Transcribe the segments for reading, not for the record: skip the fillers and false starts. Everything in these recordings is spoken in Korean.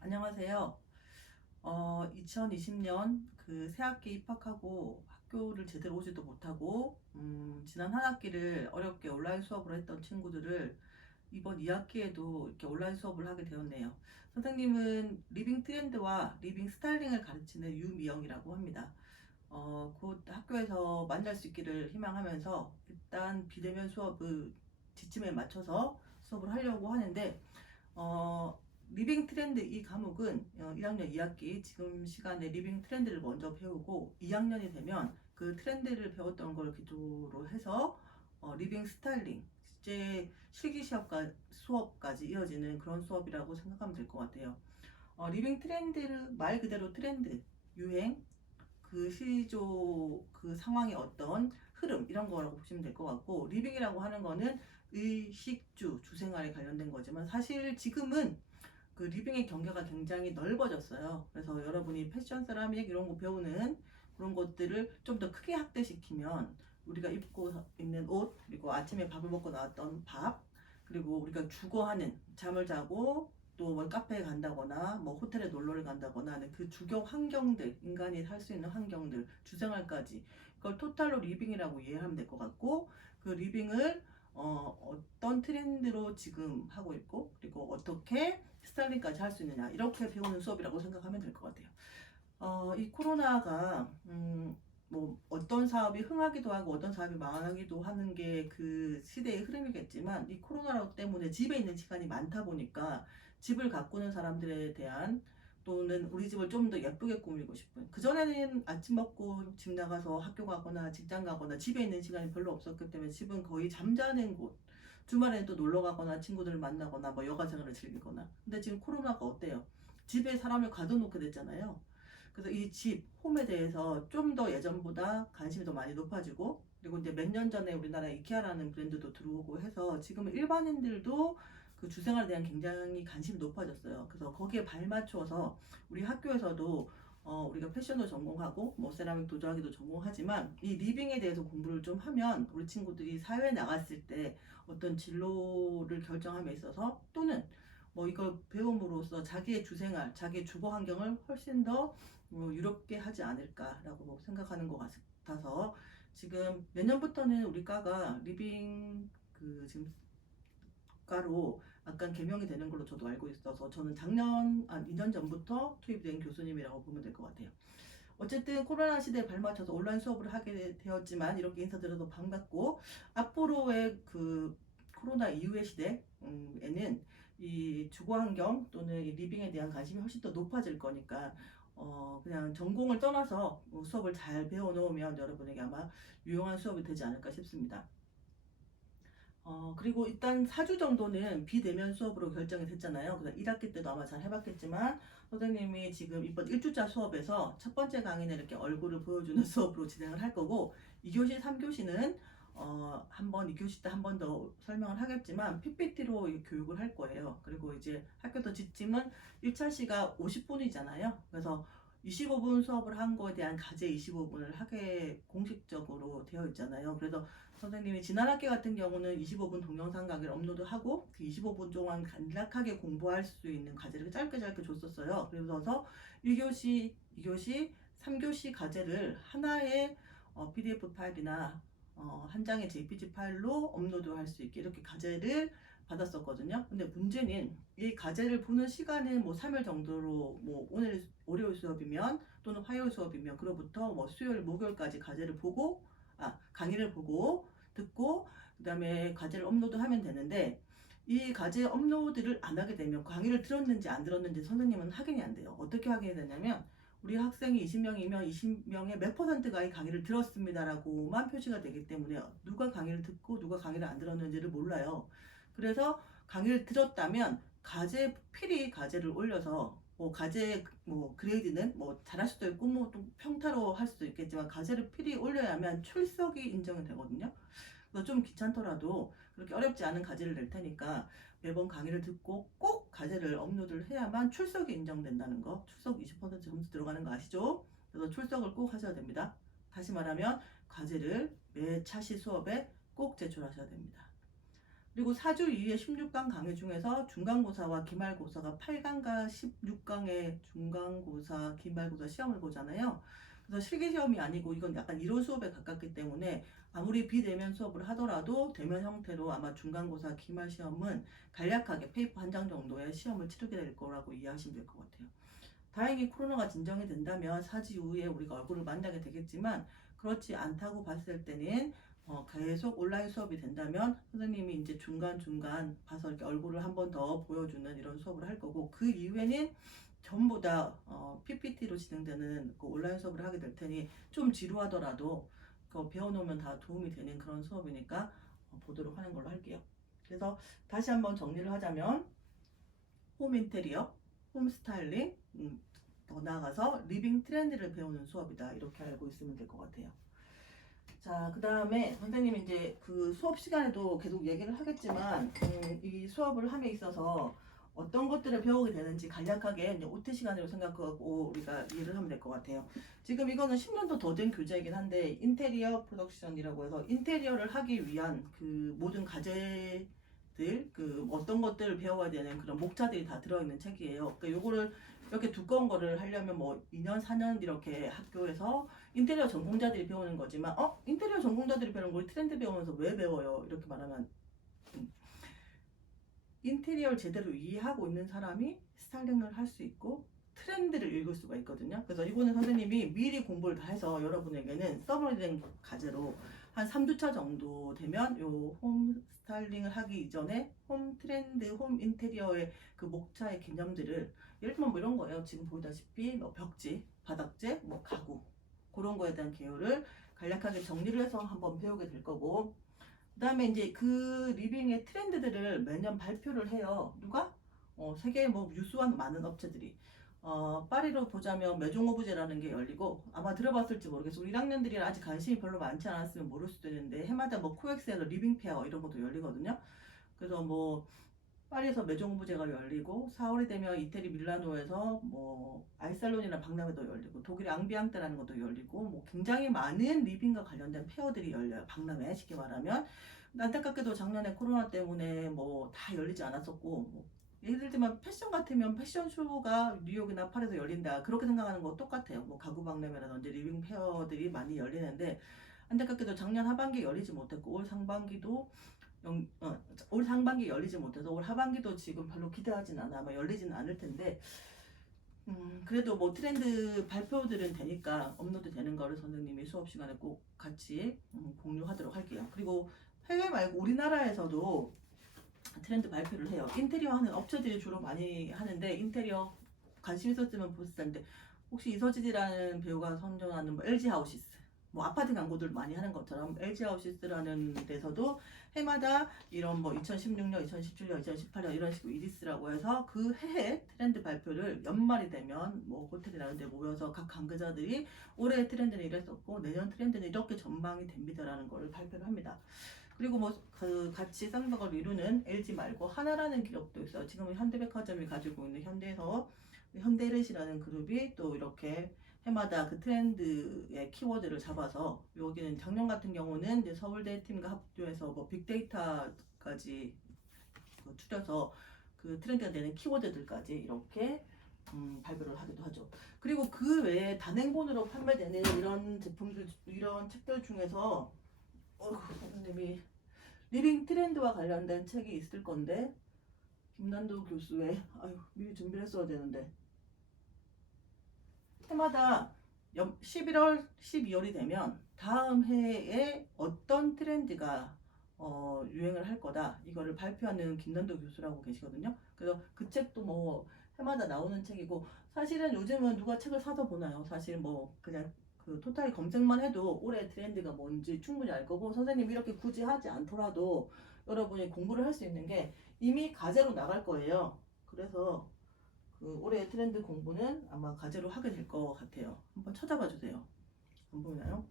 안녕하세요. 2020년 그 새학기 입학하고 학교를 제대로 오지도 못하고 지난 한 학기를 어렵게 온라인 수업을 했던 친구들을 이번 2학기에도 이렇게 온라인 수업을 하게 되었네요. 선생님은 리빙 트렌드와 리빙 스타일링을 가르치는 유미영이라고 합니다. 곧 학교에서 만날 수 있기를 희망하면서 일단 비대면 수업을 지침에 맞춰서 수업을 하려고 하는데 어, 리빙 트렌드 이 과목은 1학년 2학기 지금 시간에 리빙 트렌드를 먼저 배우고 2학년이 되면 그 트렌드를 배웠던 걸 기초로 해서 리빙 스타일링 실제 실기 시험과 수업까지 이어지는 그런 수업이라고 생각하면 될 것 같아요. 리빙 트렌드를 말 그대로 트렌드, 유행, 그 시조 그 상황의 어떤 흐름 이런 거라고 보시면 될 것 같고, 리빙이라고 하는 거는 의식주 주생활에 관련된 거지만 사실 지금은 그 리빙의 경계가 굉장히 넓어졌어요. 그래서 여러분이 패션 세라믹 이런 거 배우는 그런 것들을 좀 더 크게 확대시키면 우리가 입고 있는 옷, 그리고 아침에 밥을 먹고 나왔던 밥, 그리고 우리가 주거하는 잠을 자고 또 뭐 카페에 간다거나 뭐 호텔에 놀러를 간다거나 하는 그 주거 환경들, 인간이 살 수 있는 환경들, 주생활까지 그걸 토탈로 리빙이라고 이해하면 될 것 같고, 그 리빙을 어떤 트렌드로 지금 하고 있고 그리고 어떻게 스타일링까지 할 수 있느냐 이렇게 배우는 수업이라고 생각하면 될 것 같아요. 이 코로나가 뭐 어떤 사업이 흥하기도 하고 어떤 사업이 망하기도 하는 게 그 시대의 흐름이겠지만, 이 코로나 때문에 집에 있는 시간이 많다 보니까 집을 가꾸는 사람들에 대한, 또는 우리 집을 좀 더 예쁘게 꾸미고 싶은, 그전에는 아침 먹고 집 나가서 학교 가거나 직장 가거나 집에 있는 시간이 별로 없었기 때문에 집은 거의 잠자는 곳, 주말에는 또 놀러 가거나 친구들을 만나거나 뭐 여가 생활을 즐기거나. 근데 지금 코로나가 어때요? 집에 사람을 가둬놓게 됐잖아요. 그래서 이 집, 홈에 대해서 좀 더 예전보다 관심이 더 많이 높아지고, 그리고 이제 몇 년 전에 우리나라에 이케아라는 브랜드도 들어오고 해서 지금 일반인들도 그 주생활에 대한 굉장히 관심이 높아졌어요. 그래서 거기에 발맞춰서 우리 학교에서도 우리가 패션도 전공하고 뭐 세라믹 도자기도 전공하지만 이 리빙에 대해서 공부를 좀 하면 우리 친구들이 사회에 나갔을 때 어떤 진로를 결정함에 있어서, 또는 뭐 이걸 배움으로써 자기의 주생활, 자기의 주거 환경을 훨씬 더 유롭게 하지 않을까라고 생각하는 것 같아서, 지금 내년부터는 우리 과가 리빙 그 지금 과로 약간 개명이 되는 걸로 저도 알고 있어서, 저는 작년 2년 전부터 투입된 교수님이라고 보면 될 것 같아요. 어쨌든 코로나 시대에 발맞춰서 온라인 수업을 하게 되었지만 이렇게 인사드려도 반갑고, 앞으로의 그 코로나 이후의 시대에는 이 주거 환경 또는 이 리빙에 대한 관심이 훨씬 더 높아질 거니까 그냥 전공을 떠나서 수업을 잘 배워 놓으면 여러분에게 아마 유용한 수업이 되지 않을까 싶습니다. 그리고 일단 4주 정도는 비대면 수업으로 결정이 됐잖아요. 그래서 1학기 때도 아마 잘 해봤겠지만, 선생님이 지금 이번 1주차 수업에서 첫 번째 강의는 이렇게 얼굴을 보여주는 수업으로 진행을 할 거고, 2교시, 3교시는 한번 2교시 때 한 번 더 설명을 하겠지만 PPT로 교육을 할 거예요. 그리고 이제 학교 더 지침은 1차 시가 50분이잖아요. 그래서 25분 수업을 한 거에 대한 과제 25분을 하게 공식적으로 되어 있잖아요. 그래서 선생님이 지난 학기 같은 경우는 25분 동영상 강의를 업로드하고 그 25분 동안 간략하게 공부할 수 있는 과제를 짧게 줬었어요. 그래서 1교시, 2교시, 3교시 과제를 하나의 PDF 파일이나 한 장의 JPG 파일로 업로드할 수 있게 이렇게 과제를 받았었거든요. 근데 문제는 이 과제를 보는 시간은 뭐 3일 정도로, 뭐 오늘 월요일 수업이면 또는 화요일 수업이면 그로부터 뭐 수요일 목요일까지 과제를 보고 강의를 보고 듣고 그다음에 과제를 업로드하면 되는데, 이 과제 업로드를 안 하게 되면 강의를 들었는지 안 들었는지 선생님은 확인이 안 돼요. 어떻게 확인이 되냐면, 우리 학생이 20명이면 20명의 몇 퍼센트가 이 강의를 들었습니다라고만 표시가 되기 때문에 누가 강의를 듣고 누가 강의를 안 들었는지를 몰라요. 그래서 강의를 들었다면 과제 필히 과제를 올려서 뭐 과제 뭐 그레이드는 뭐 잘할 수도 있고 뭐 좀 평타로 할 수도 있겠지만 과제를 필히 올려야만 출석이 인정이 되거든요. 그래서 좀 귀찮더라도 그렇게 어렵지 않은 과제를 낼 테니까 매번 강의를 듣고 꼭 과제를 업로드를 해야만 출석이 인정된다는 거. 출석 20% 점수 들어가는 거 아시죠? 그래서 출석을 꼭 하셔야 됩니다. 다시 말하면 과제를 매 차시 수업에 꼭 제출하셔야 됩니다. 그리고 4주 이후에 16강 강의 중에서 중간고사와 기말고사가 8강과 16강의 중간고사, 기말고사 시험을 보잖아요. 그래서 실기시험이 아니고 이건 약간 이론 수업에 가깝기 때문에 아무리 비대면 수업을 하더라도 대면 형태로 아마 중간고사, 기말시험은 간략하게 페이퍼 한 장 정도의 시험을 치르게 될 거라고 이해하시면 될 것 같아요. 다행히 코로나가 진정이 된다면 4주 이후에 우리가 얼굴을 만나게 되겠지만 그렇지 않다고 봤을 때는 계속 온라인 수업이 된다면 선생님이 이제 중간중간 봐서 이렇게 얼굴을 한 번 더 보여주는 이런 수업을 할 거고 그 이후에는 전부 다 PPT로 진행되는 그 온라인 수업을 하게 될 테니 좀 지루하더라도 배워놓으면 다 도움이 되는 그런 수업이니까 보도록 하는 걸로 할게요. 그래서 다시 한번 정리를 하자면 홈 인테리어, 홈 스타일링, 더 나아가서 리빙 트렌드를 배우는 수업이다. 이렇게 알고 있으면 될 것 같아요. 자, 그 다음에 선생님이 이제 그 수업 시간에도 계속 얘기를 하겠지만 이 수업을 함에 있어서 어떤 것들을 배우게 되는지 간략하게 이제 OT 시간으로 생각하고 우리가 이해를 하면 될 것 같아요. 지금 이거는 10년도 더 된 교재이긴 한데 인테리어 프로덕션이라고 해서 인테리어를 하기 위한 그 모든 과제들 그 어떤 것들을 배워야 되는 그런 목차들이 다 들어있는 책이에요. 그러니까 요거를 이렇게 두꺼운 거를 하려면 뭐 2년, 4년 이렇게 학교에서 인테리어 전공자들이 배우는 거지만 인테리어 전공자들이 배우는 걸 트렌드 배우면서 왜 배워요? 이렇게 말하면 인테리어를 제대로 이해하고 있는 사람이 스타일링을 할 수 있고 트렌드를 읽을 수가 있거든요. 그래서 이거는 선생님이 미리 공부를 다 해서 여러분에게는 서머리된 과제로 한 3주차 정도 되면 요 홈 스타일링을 하기 이전에 홈 트렌드, 홈 인테리어의 그 목차의 개념들을 예를 들면 뭐 이런 거예요. 지금 보다시피 뭐 벽지, 바닥재, 뭐 가구 그런 거에 대한 개요를 간략하게 정리를 해서 한번 배우게 될 거고 그 다음에 이제 그 리빙의 트렌드들을 매년 발표를 해요. 누가? 세계 뭐 유수한 많은 업체들이. 파리로 보자면 메종오브제라는 게 열리고 아마 들어봤을지 모르겠어. 우리 1학년들이 아직 관심이 별로 많지 않았으면 모를 수도 있는데 해마다 뭐 코엑스에서 리빙 페어 이런 것도 열리거든요. 그래서 뭐 파리에서 메종오브제가 열리고 4월이 되면 이태리 밀라노에서 뭐 알살론이나 박람회도 열리고 독일 앙비앙테라는 것도 열리고 뭐 굉장히 많은 리빙과 관련된 페어들이 열려요. 박람회 쉽게 말하면. 안타깝게도 작년에 코로나 때문에 뭐 다 열리지 않았었고 뭐 예를 들면 패션 같으면 패션쇼가 뉴욕이나 파리에서 열린다 그렇게 생각하는 거 똑같아요. 뭐 가구 박람회라든지 리빙 페어들이 많이 열리는데 안타깝게도 작년 하반기에 열리지 못했고 올 상반기도 올 상반기 열리지 못해서 올 하반기도 지금 별로 기대하진 않아. 아마 열리지는 않을 텐데 그래도 뭐 트렌드 발표들은 되니까 업로드 되는 거를 선생님이 수업 시간에 꼭 같이 공유하도록 할게요. 그리고 해외 말고 우리나라에서도 트렌드 발표를 해요. 인테리어 하는 업체들이 주로 많이 하는데 인테리어 관심 있었으면 보셨을 텐데 혹시 이서진이라는 배우가 선전하는 뭐 LG 하우시스 뭐 아파트 광고들 많이 하는 것처럼 LG 하우시스라는 데서도 해마다 이런 뭐 2016년, 2017년, 2018년 이런 식으로 이디스라고 해서 그 해에 트렌드 발표를 연말이 되면 뭐 호텔이나 이런 데 모여서 각 관계자들이 올해 트렌드는 이랬었고 내년 트렌드는 이렇게 전망이 됩니다라는 거를 발표를 합니다. 그리고 뭐 그 같이 쌍벽을 이루는 LG 말고 하나라는 기업도 있어요. 지금 현대백화점이 가지고 있는 현대에서 현대르시라는 그룹이 또 이렇게 해마다 그 트렌드의 키워드를 잡아서 여기는 작년 같은 경우는 이제 서울대 팀과 합조해서 뭐 빅데이터까지 추려서 그 트렌드가 되는 키워드들까지 이렇게 발표를 하기도 하죠. 그리고 그 외에 단행본으로 판매되는 이런 제품들, 이런 책들 중에서 선생님이 리빙 트렌드와 관련된 책이 있을 건데 김난도 교수의 미리 준비를 했어야 되는데 해마다 11월, 12월이 되면 다음 해에 어떤 트렌드가 유행을 할 거다 이거를 발표하는 김난도 교수라고 계시거든요. 그래서 그 책도 뭐 해마다 나오는 책이고 사실은 요즘은 누가 책을 사서 보나요? 사실 뭐 그냥 그 토탈 검색만 해도 올해 트렌드가 뭔지 충분히 알 거고 선생님이 이렇게 굳이 하지 않더라도 여러분이 공부를 할 수 있는 게 이미 과제로 나갈 거예요. 그래서 그 올해 트렌드 공부는 아마 과제로 하게 될 것 같아요. 한번 찾아봐 주세요. 안 보이나요?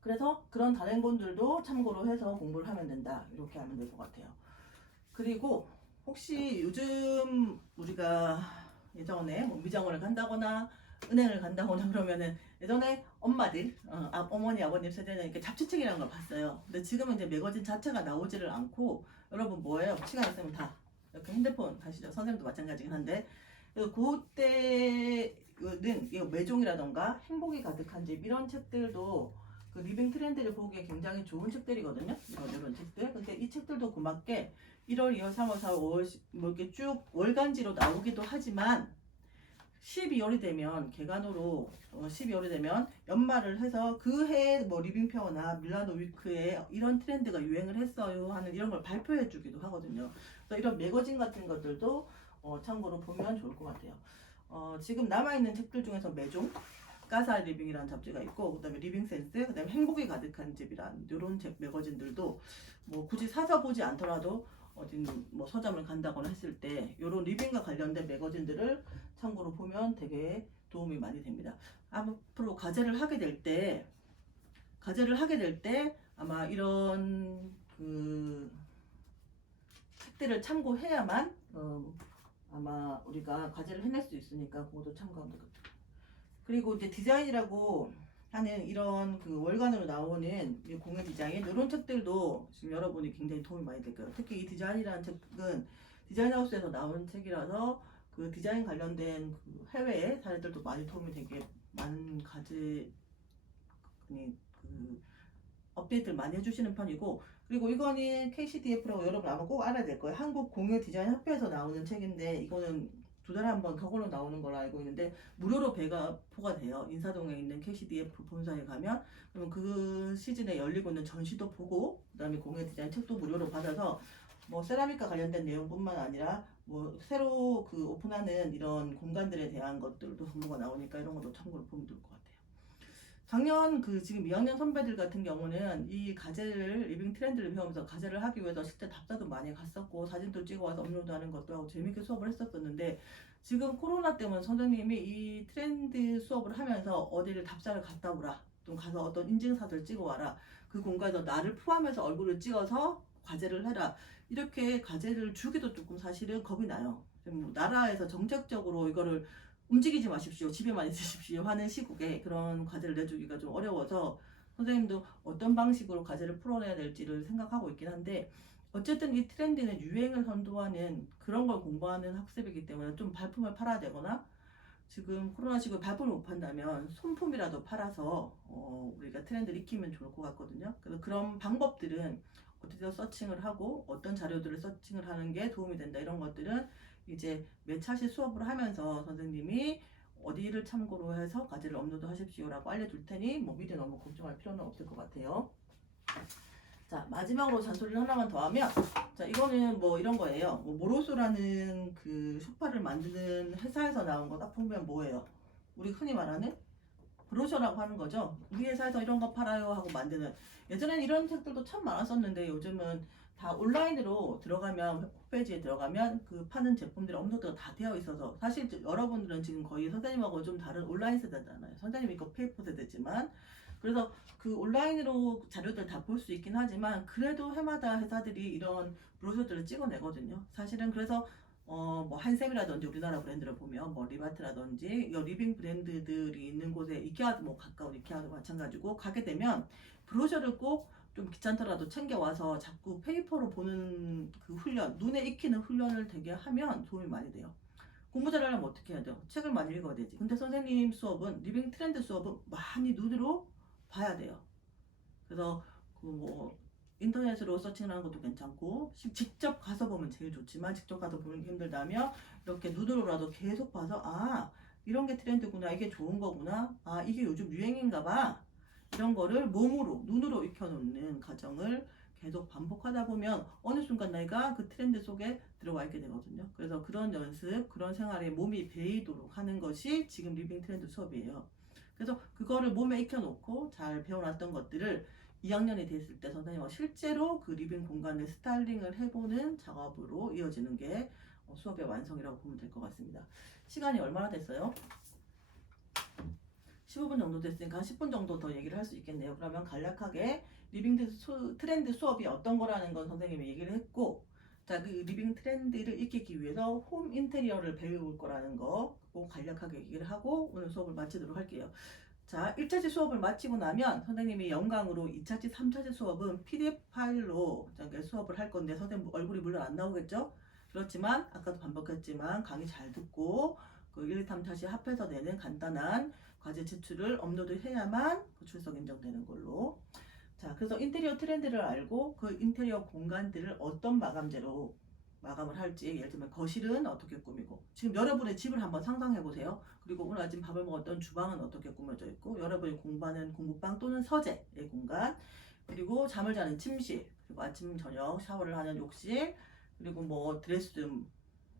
그래서 그런 단행본들도 참고로 해서 공부를 하면 된다. 이렇게 하면 될 것 같아요. 그리고 혹시 요즘 우리가 예전에 뭐 미장원을 간다거나 은행을 간다거나 그러면은 예전에 엄마들, 어머니, 아버님 세대는 이렇게 잡지책이라는 걸 봤어요. 근데 지금은 이제 매거진 자체가 나오지를 않고 여러분 뭐예요? 시간 있으면 다 이렇게 핸드폰 하시죠. 선생님도 마찬가지긴 한데 그때는 이 매종이라던가 행복이 가득한 집 이런 책들도 그 리빙 트렌드를 보기에 굉장히 좋은 책들이거든요. 이런 책들. 근데 이 책들도 고맙게 1월, 2월, 3월, 4월, 5월 뭐 이렇게 쭉 월간지로 나오기도 하지만 12월이 되면 개간으로 12월이 되면 연말을 해서 그 해 뭐 리빙페어나 밀라노 위크에 이런 트렌드가 유행을 했어요 하는 이런 걸 발표해 주기도 하거든요. 그래서 이런 매거진 같은 것들도 참고로 보면 좋을 것 같아요. 지금 남아있는 책들 중에서 매종, 까사 리빙이라는 잡지가 있고 그다음에 리빙 센스, 그다음에 행복이 가득한 집이란 이런 책 매거진들도 뭐 굳이 사서 보지 않더라도 어딘 뭐 서점을 간다거나 했을 때 이런 리빙과 관련된 매거진들을 참고로 보면 되게 도움이 많이 됩니다. 앞으로 과제를 하게 될 때 아마 이런 그 책들을 참고해야만 아마 우리가 과제를 해낼 수 있으니까 그것도 참고하면 되겠죠. 그리고 이제 디자인이라고 하는 이런 그 월간으로 나오는 이 공예 디자인 이런 책들도 지금 여러분이 굉장히 도움이 많이 될 거예요. 특히 이 디자인이라는 책은 디자인하우스에서 나온 책이라서 그 디자인 관련된 그 해외의 사례들도 많이 도움이 되게 많은 그 업데이트를 많이 해주시는 편이고 그리고 이거는 KCDF라고 여러분 아마 꼭 알아야 될 거예요. 한국 공예 디자인 협회에서 나오는 책인데 이거는 2달에 한 번 격으로 나오는 걸로 알고 있는데 무료로 배가포가 돼요. 인사동에 있는 KCDF 본사에 가면 그러면 그 시즌에 열리고 있는 전시도 보고 그다음에 공예 디자인 책도 무료로 받아서 뭐 세라믹과 관련된 내용뿐만 아니라 뭐 새로 그 오픈하는 이런 공간들에 대한 것들도 정보가 나오니까 이런 것도 참고로 보면 좋을 것 같아요. 작년 그 지금 2학년 선배들 같은 경우는 이 과제를 리빙 트렌드를 배우면서 과제를 하기 위해서 실제 답사도 많이 갔었고 사진도 찍어와서 업로드하는 것도 하고 재밌게 수업을 했었었는데 지금 코로나 때문에 선생님이 이 트렌드 수업을 하면서 어디를 답사를 갔다 오라 좀 가서 어떤 인증사들 찍어와라 그 공간에서 나를 포함해서 얼굴을 찍어서 과제를 해라 이렇게 과제를 주기도 조금 사실은 겁이 나요. 좀 나라에서 정책적으로 이거를 움직이지 마십시오. 집에만 있으십시오. 하는 시국에 그런 과제를 내주기가 좀 어려워서 선생님도 어떤 방식으로 과제를 풀어내야 될지를 생각하고 있긴 한데 어쨌든 이 트렌드는 유행을 선도하는 그런 걸 공부하는 학습이기 때문에 좀 발품을 팔아야 되거나 지금 코로나 시국에 발품을 못 판다면 손품이라도 팔아서 우리가 트렌드를 익히면 좋을 것 같거든요. 그래서 그런 방법들은 어디서 서칭을 하고 어떤 자료들을 서칭을 하는 게 도움이 된다 이런 것들은 이제 매 차시 수업을 하면서 선생님이 어디를 참고로 해서 과제를 업로드 하십시오라고 알려줄 테니 뭐 미리 너무 걱정할 필요는 없을 것 같아요. 자 마지막으로 잔소리를 하나만 더 하면 자 이거는 뭐 이런 거예요. 뭐 모로소라는 그 쇼파를 만드는 회사에서 나온 거 딱 보면 뭐예요? 우리 흔히 말하는 브로셔라고 하는 거죠. 우리 회사에서 이런 거 팔아요 하고 만드는 예전엔 이런 책들도 참 많았었는데 요즘은 다 온라인으로 들어가면 홈페이지에 들어가면 그 파는 제품들이 업로드가 다 되어 있어서 사실 여러분들은 지금 거의 선생님하고 좀 다른 온라인 세대잖아요. 선생님이 이거 페이퍼 세대지만 그래서 그 온라인으로 자료들 다 볼 수 있긴 하지만 그래도 해마다 회사들이 이런 브로셔들을 찍어내거든요. 사실은 그래서 뭐 한샘이라든지 우리나라 브랜드를 보면 뭐 리바트라든지 리빙 브랜드들이 있는 곳에 이케아도 뭐 가까운 이케아도 마찬가지고 가게 되면 브로셔를 꼭 좀 귀찮더라도 챙겨와서 자꾸 페이퍼로 보는 그 훈련, 눈에 익히는 훈련을 되게 하면 도움이 많이 돼요. 공부 잘하려면 어떻게 해야 돼요? 책을 많이 읽어야 되지. 근데 선생님 수업은 리빙 트렌드 수업은 많이 눈으로 봐야 돼요. 그래서 그 뭐 인터넷으로 서칭을 하는 것도 괜찮고 직접 가서 보면 제일 좋지만 직접 가서 보는 게 힘들다면 이렇게 눈으로라도 계속 봐서 아 이런 게 트렌드구나 이게 좋은 거구나 아 이게 요즘 유행인가 봐 이런 거를 몸으로 눈으로 익혀놓는 과정을 계속 반복하다 보면 어느 순간 내가 그 트렌드 속에 들어와 있게 되거든요. 그래서 그런 연습 그런 생활에 몸이 배이도록 하는 것이 지금 리빙 트렌드 수업이에요. 그래서 그거를 몸에 익혀놓고 잘 배워놨던 것들을 2학년이 됐을 때 선생님과 실제로 그 리빙 공간을 스타일링을 해보는 작업으로 이어지는 게 수업의 완성이라고 보면 될 것 같습니다. 시간이 얼마나 됐어요? 15분 정도 됐으니까 한 10분 정도 더 얘기를 할 수 있겠네요. 그러면 간략하게 리빙 트렌드 수업이 어떤 거라는 건 선생님이 얘기를 했고 자, 그 리빙 트렌드를 익히기 위해서 홈 인테리어를 배울 거라는 거 꼭 간략하게 얘기를 하고 오늘 수업을 마치도록 할게요. 자, 1차지 수업을 마치고 나면 선생님이 영광으로 2차지, 3차지 수업은 PDF 파일로 수업을 할 건데 선생님 얼굴이 물론 안 나오겠죠? 그렇지만 아까도 반복했지만 강의 잘 듣고 그 1, 2, 3차시 합해서 내는 간단한 과제 제출을 업로드해야만 그 출석 인정되는 걸로. 자, 그래서 인테리어 트렌드를 알고 그 인테리어 공간들을 어떤 마감재로 마감을 할지, 예를 들면 거실은 어떻게 꾸미고, 지금 여러분의 집을 한번 상상해 보세요. 그리고 오늘 아침 밥을 먹었던 주방은 어떻게 꾸며져 있고, 여러분이 공부하는 공부방 또는 서재의 공간, 그리고 잠을 자는 침실, 그리고 아침 저녁 샤워를 하는 욕실, 그리고 뭐 드레스룸,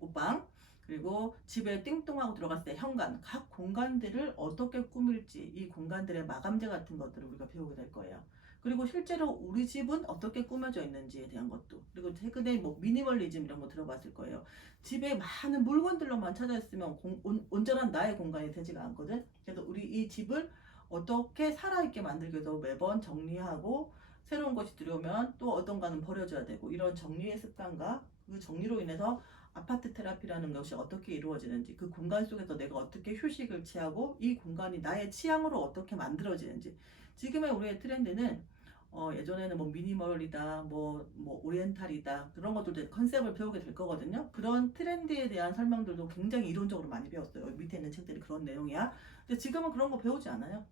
옷방, 그리고 집에 띵동하고 들어갔을 때 현관, 각 공간들을 어떻게 꾸밀지, 이 공간들의 마감재 같은 것들을 우리가 배우게 될 거예요. 그리고 실제로 우리 집은 어떻게 꾸며져 있는지에 대한 것도, 그리고 최근에 뭐 미니멀리즘 이런 거 들어봤을 거예요. 집에 많은 물건들로만 찾아 있으면 온전한 나의 공간이 되지가 않거든. 그래서 우리 이 집을 어떻게 살아있게 만들기 위해서 매번 정리하고 새로운 것이 들어오면 또 어떤가는 버려져야 되고, 이런 정리의 습관과 그 정리로 인해서 아파트 테라피라는 것이 어떻게 이루어지는지, 그 공간 속에서 내가 어떻게 휴식을 취하고 이 공간이 나의 취향으로 어떻게 만들어지는지. 지금의 우리의 트렌드는 예전에는 뭐 미니멀이다, 뭐 오리엔탈이다, 그런 것들도 컨셉을 배우게 될 거거든요. 그런 트렌드에 대한 설명들도 굉장히 이론적으로 많이 배웠어요. 밑에 있는 책들이 그런 내용이야. 근데 지금은 그런 거 배우지 않아요.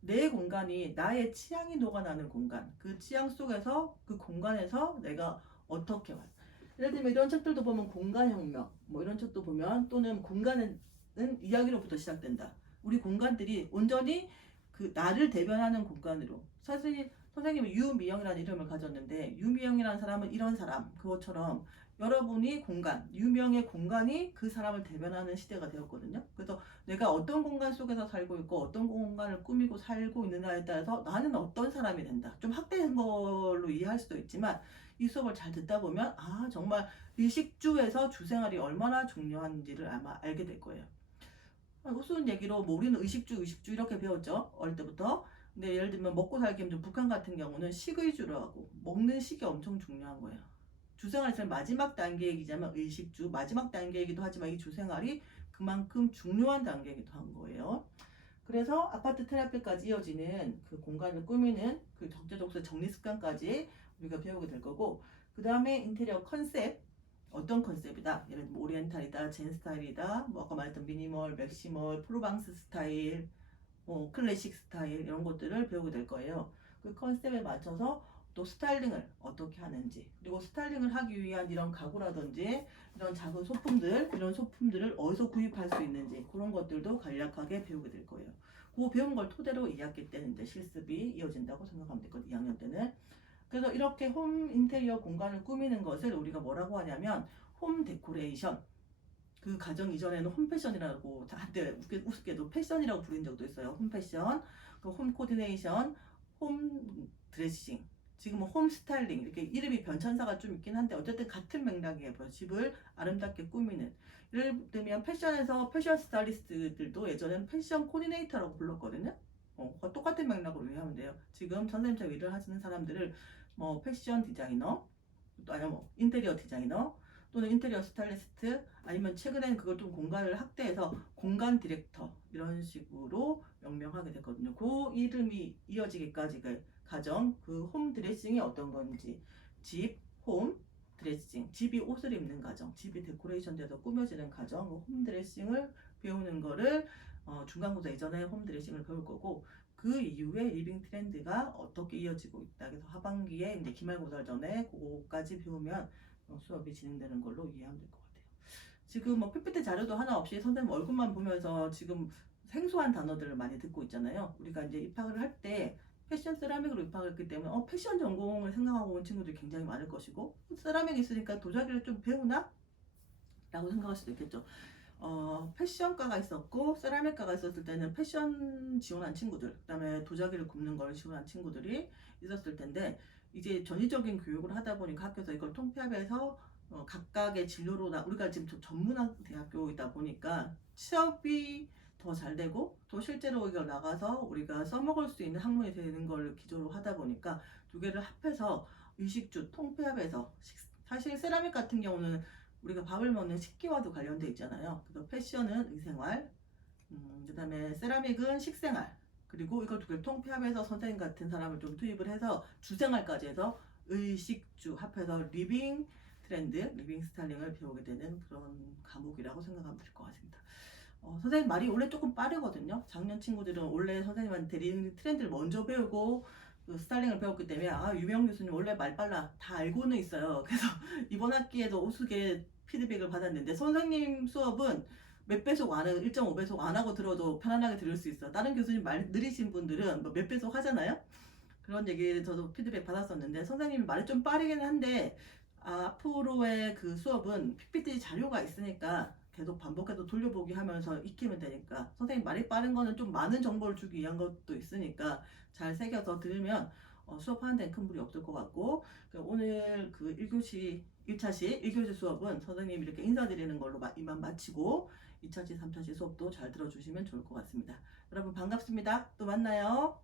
내 공간이 나의 취향이 녹아나는 공간, 그 취향 속에서 그 공간에서 내가 어떻게 예를 들면 이런 책들도 보면 공간혁명, 뭐 이런 책도 보면, 또는 공간은 이야기로부터 시작된다. 우리 공간들이 온전히 그 나를 대변하는 공간으로. 사실 선생님은 유미영이라는 이름을 가졌는데, 유미영이라는 사람은 이런 사람, 그것처럼 여러분이 공간, 유명의 공간이 그 사람을 대변하는 시대가 되었거든요. 그래서 내가 어떤 공간 속에서 살고 있고 어떤 공간을 꾸미고 살고 있느냐에 따라서 나는 어떤 사람이 된다. 좀 학대한 걸로 이해할 수도 있지만, 이 수업을 잘 듣다 보면 정말 의식주에서 주생활이 얼마나 중요한지를 아마 알게 될 거예요. 우스운 얘기로 뭐 우리는 의식주 이렇게 배웠죠, 어릴 때부터. 근데 예를 들면 먹고 살기 힘든 북한 같은 경우는 식의주로 하고, 먹는 식이 엄청 중요한 거예요. 주생활에서는 마지막 단계이기자면 의식주 마지막 단계이기도 하지만 이 주생활이 그만큼 중요한 단계이기도 한 거예요. 그래서 아파트 테라피까지 이어지는 그 공간을 꾸미는 그 적재적소 정리 습관까지 우리가 배우게 될 거고, 그 다음에 인테리어 컨셉, 어떤 컨셉이다, 예를 들면 오리엔탈이다, 젠 스타일이다, 뭐 아까 말했던 미니멀, 맥시멀, 프로방스 스타일, 뭐 클래식 스타일, 이런 것들을 배우게 될 거예요. 그 컨셉에 맞춰서 또 스타일링을 어떻게 하는지, 그리고 스타일링을 하기 위한 이런 가구라든지 이런 작은 소품들, 이런 소품들을 어디서 구입할 수 있는지, 그런 것들도 간략하게 배우게 될 거예요. 그 배운 걸 토대로 2학기 때는 이제 실습이 이어진다고 생각하면 되거든요, 2학년 때는. 그래서 이렇게 홈 인테리어 공간을 꾸미는 것을 우리가 뭐라고 하냐면 홈 데코레이션. 그 가정 이전에는 홈패션이라고 한때 우습게도 패션이라고 부른 적도 있어요. 홈패션, 홈 코디네이션, 홈 드레싱, 지금은 홈 스타일링, 이렇게 이름이 변천사가 좀 있긴 한데 어쨌든 같은 맥락이에요. 집을 아름답게 꾸미는. 예를 들면 패션에서 패션 스타일리스트들도 예전에는 패션 코디네이터라고 불렀거든요. 똑같은 맥락으로 이해하면 돼요. 지금 선생님처럼 일을 하시는 사람들을 뭐 패션 디자이너, 또 아니면 뭐 인테리어 디자이너, 또는 인테리어 스타일리스트, 아니면 최근에는 그걸 좀 공간을 확대해서 공간 디렉터, 이런 식으로 명명하게 됐거든요. 그 이름이 이어지기까지 그 가정, 그 홈 드레싱이 어떤 건지, 집, 홈 드레싱, 집이 옷을 입는 가정, 집이 데코레이션 돼서 꾸며지는 가정, 홈 드레싱을 배우는 거를 중간고사 이전에 홈 드레싱을 배울 거고, 그 이후에 리빙 트렌드가 어떻게 이어지고 있다. 그래서 하반기에 이제 기말고사 전에 그거까지 배우면 수업이 진행되는 걸로 이해하면 될 것 같아요. 지금 뭐 PPT 자료도 하나 없이 선생님 얼굴만 보면서 지금 생소한 단어들을 많이 듣고 있잖아요. 우리가 이제 입학을 할 때 패션 세라믹으로 입학을 했기 때문에 패션 전공을 생각하고 온 친구들이 굉장히 많을 것이고, 세라믹이 있으니까 도자기를 좀 배우나? 라고 생각할 수도 있겠죠. 패션과가 있었고 세라믹과가 있었을 때는 패션 지원한 친구들, 그 다음에 도자기를 굽는 걸 지원한 친구들이 있었을 텐데, 이제 전위적인 교육을 하다 보니까 학교에서 이걸 통폐합해서 각각의 진로로 우리가 지금 전문학 대학교이다 보니까 취업이 더 잘 되고 또 실제로 이걸 나가서 우리가 써먹을 수 있는 학문이 되는 걸 기조로 하다 보니까 두 개를 합해서 의식주 통폐합에서 사실 세라믹 같은 경우는 우리가 밥을 먹는 식기와도 관련돼 있잖아요. 그래서 패션은 의생활, 그다음에 세라믹은 식생활, 그리고 이걸 두 개를 통폐합해서 선생님 같은 사람을 좀 투입을 해서 주생활까지 해서 의식주 합해서 리빙 트렌드, 리빙 스타일링을 배우게 되는 그런 과목이라고 생각하면 될 것 같습니다. 선생님 말이 원래 조금 빠르거든요. 작년 친구들은 원래 선생님한테 리빙 트렌드를 먼저 배우고 그 스타일링을 배웠기 때문에 유명 교수님 원래 말 빨라 다 알고는 있어요. 그래서 이번 학기에도 우수게 피드백을 받았는데 선생님 수업은 몇 배속 안 하고 1.5배속 안 하고 들어도 편안하게 들을 수 있어. 다른 교수님 말 느리신 분들은 몇 배속 하잖아요. 그런 얘기 저도 피드백 받았었는데 선생님이 말이 좀 빠르긴 한데 앞으로의 그 수업은 PPT 자료가 있으니까 계속 반복해서 돌려보기 하면서 익히면 되니까 선생님 말이 빠른 거는 좀 많은 정보를 주기 위한 것도 있으니까 잘 새겨서 들으면 수업하는 데는 큰 무리 없을 것 같고 오늘 그 1교시 1차시 1교시 수업은 선생님 이렇게 인사드리는 걸로 이만 마치고 2차시 3차시 수업도 잘 들어주시면 좋을 것 같습니다. 여러분 반갑습니다. 또 만나요.